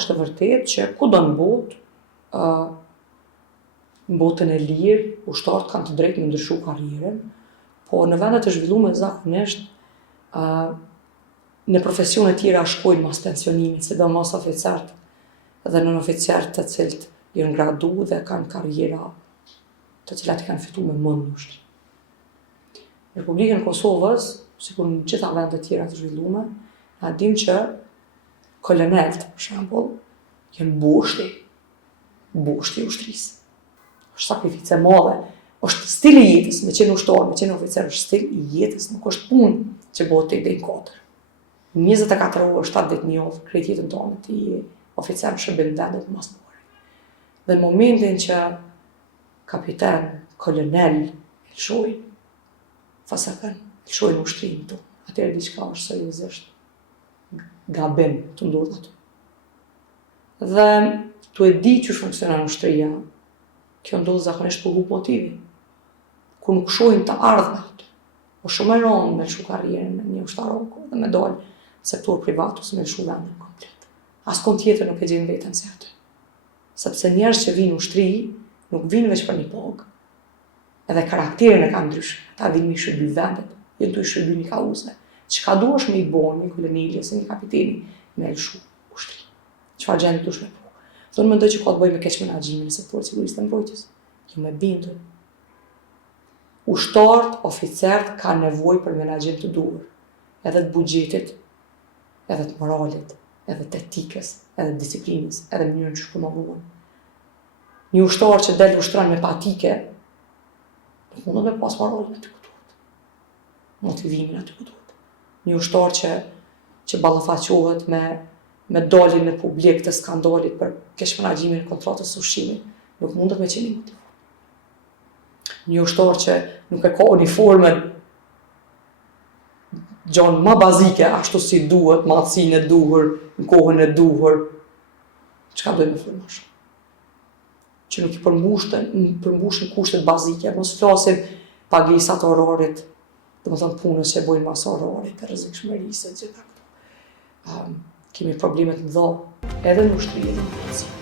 është e vërtet që kudo në botë, në botën e lirë, ushtarët kanë të drejtë me ndryshu karrierën, po në vendet e zhvilluara zakonisht në profesione tjera shkojnë mas pensionimit, sidomos oficerët dhe nën-oficerët të cilët janë gradu dhe kanë karriera të cilat i kanë fitu me mund në ushtri. Në Republikën e Kosovës, sikur në gjitha vendet tjera të zhvilluara, na dim që kolonelët, për shembull, janë boshti i ushtrisë. Është sakrificë e madhe, është stil i jetës, me qenë ushtar, me qenë oficer, është stil i jetës, nuk është punë që bëhet tek deri në 4. 24 orë, 7 javë, krejt jetën tonë ti oficer në shërbim vendet masnore. Dhe në momentin që kapiten, kolonel, lëshojnë, fasakën, lëshojnë ushtrinë tonë, atëherë diçka është seriozisht gabim të ndodhë aty. Dhe tu e di që funksionon ushtria, kjo ndodhë zakonisht për hup motivi, ku nuk shohin të ardhme aty. O shumë e rëndë me lëshu karrierën me një ushtaroko dhe me dalë sektor privat ose me lëshu vendin komplet. Askon tjetër nuk e gjenë veten si aty. Sepse njerëz që vinë ushtri, nuk vinë veç për një pagë. Edhe karakterin e kanë ndryshë. Ata vinë me i shërby vendet, jenë të i shërby një kauze. Çka duhesh me i bon, një koloneli ose një kapiteni, me lëshu ushtri. Çfarë gjendje duhesh me po? Thonë mendoj që ka të bëjë me keq menaxhimin në sektorin e sigurisë të mbrojtjes. Jo me bindur. Ushtarët, oficerët kanë nevojë për menaxhim të duhur, edhe të buxhetit, edhe të moralit, edhe të etikës, edhe të disiplinës, edhe mënyrën që promovuan. Një ushtar që del ushtron me patike, nuk mund të pas moralin aty ku duhet. Motivimin aty ku duhet. Një ushtar që ballafaqohet me daljen në publik të skandalit për keq menaxhimin e kontratës së ushqimit, nuk mundet me qenë motivuar. Një ushtar që nuk e ka uniformën gjanë më bazike, ashtu si duhet, madhësinë e duhur, në kohën e duhur, çka do të më thonë më shumë? Që nuk i përmbushën kushtet bazike, mos flasim pagesat orarit, domethënë punës që bojnë mas orarit, të rrezikshmërisë, gjitha këto. Kemi problemet mëdha edhe në ushtri edhe në polici.